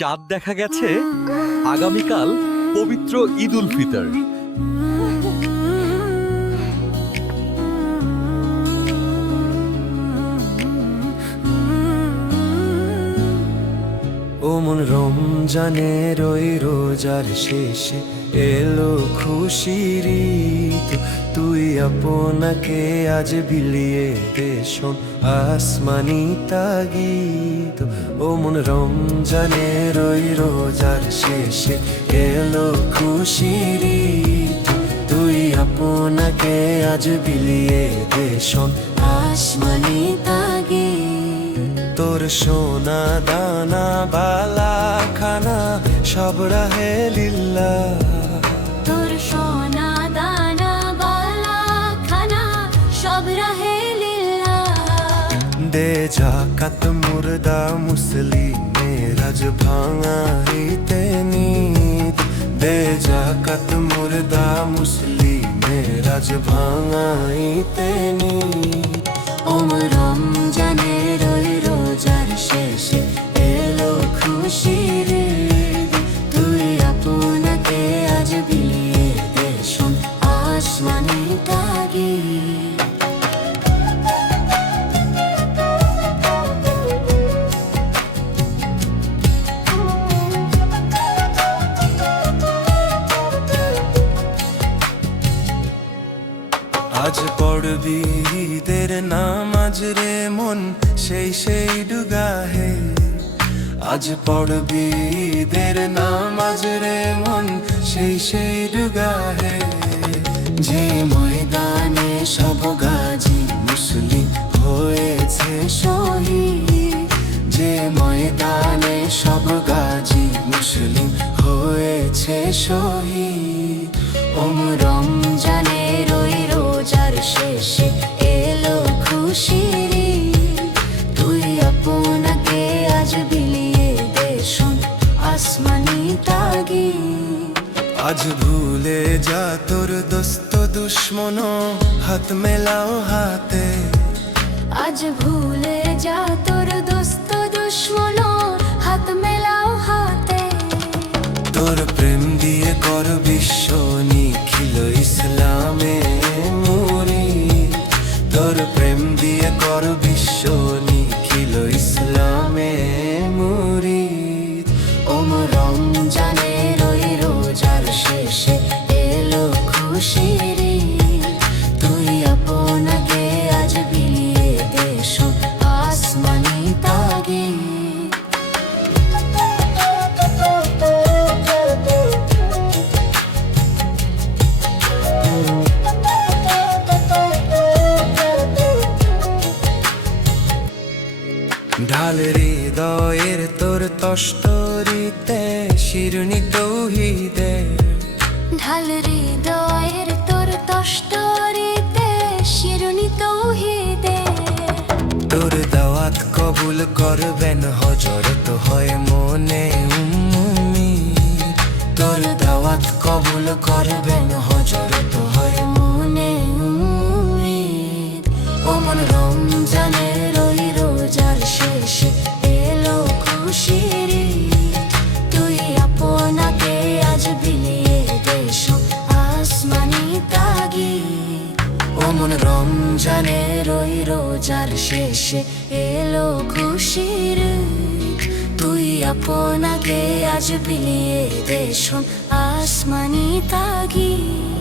চাঁদ দেখা গেছে। আগামীকাল পবিত্র ঈদ উল ফিতর। ও মন রমজানের ওই রোজার শেষে এলো খুশির ঈদ। তুই আপনাকে আজ বিলিয়ে দে শোন আসমানি তাগিদ। ও মন রমজানের ওই রোজার শেষে এলো খুশির ঈদ। তুই আপনাকে আজ বিলিয়ে দে শোন আসমানি তাগিদ। তোর সোনা দানা বালা খানা সব রাহে লিল্লাহ। তোর সোনা দানা বালা খানা সব রাহে লিল্লাহ। দে জাকাত মুর্দা মুসলিমের আজ ভাঙা হইতে নিদ। দে জাকাত মুর্দা মুসলিমের আজ ভাঙা হইতে নিদ। ওম রমজানের ওই রোজার শেষে এলো খুশির ঈদ। তুই আপনাকে আজ বিলিয়ে দে শোন আসমানি তাগিদ। আজ পড়বি ঈদের নামাজ রে মন সেই সেই ডুগাহে। আজ পড়বি ঈদের নামাজ রে মন সেই সেই ডুগাহে। যে ময়দানে সব গাজী মুসলিম হয়েছে শহীদ। যে ময়দানে সব গাজী মুসলিম হয়েছে শহীদ। ওম রমজানের ওই রোজার শেষে এলো খুশির ঈদ। তুই আপনাকে আজ বিলিয়ে দে শোন আসমানি তাগিদ। আজ ভুলে যা তোর দোস্ত দুশ্মন হাত মেলাও হাতে। আজ ভুলে যা তোর দোস্ত দুশ্মন হাত মেলাও হাতে। তোর প্রেম দিয়ে কর বিশ্ব নিখিল ইসলামে মুরিদ। তোর প্রেম দিয়ে কর বিশ্ব নিখিল ইসলামে মুরিদ। ওম রমজানের ওই রোজার শেষে এলো খুশির ঈদ। তুই আপনাকে আজ বিলিয়ে দে শোন আসমানি তাগিদ। ঢাল হৃদয়ের তোর তস্তরিতে শিরনি তৌহিদের। ঢাল হৃদয়ের তোর তষ্টরিতে শিরনি তৌহিদের। তোর দাওয়াত কবুল করবেন হযরত হয় মনে উম্মি। তোর দাওয়াত কবুল করবেন হযরত হয় মনে উম্মিদ। ওমন রমজানের ওই রোজার শেষে এলো খুশির ঈদ। তুই আপনাকে আজ বিলিয়ে দে শোন আসমানি তাগিদ। ওমন রমজানের ওই রোজার শেষে এলো খুশির ঈদ। তুই আপনাকে আজ বিলিয়ে দে শোন আসমানি তাগিদ।